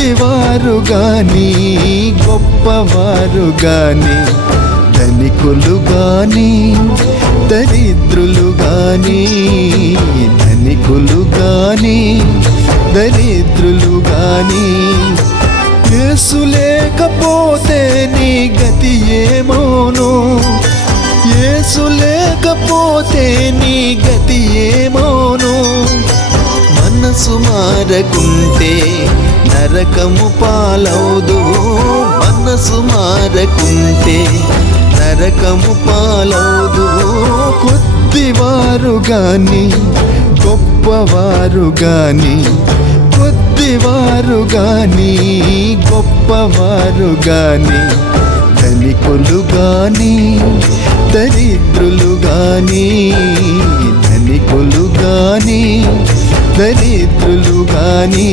కొద్దివారు గాని గొప్పవారు గాని, ధనికులు గాని దరిద్రులు గాని, ధనికులు గాని దరిద్రులు గాని, యేసు లేకపోతే నీ గతి ఏమోను, యేసు లేకపోతే నీ గతి ఏమోను. మనసు మారకుంటే నరకము పాలవుదువు, మనసు మారకుంటే నరకము పాలవుదువు. కొద్దివారు గాని గొప్పవారు గాని, కొద్దివారు గాని గొప్పవారు గాని, ధనికులు గాని దరిద్రులు గాని, ధనికులు గాని దరిద్రులు గాని,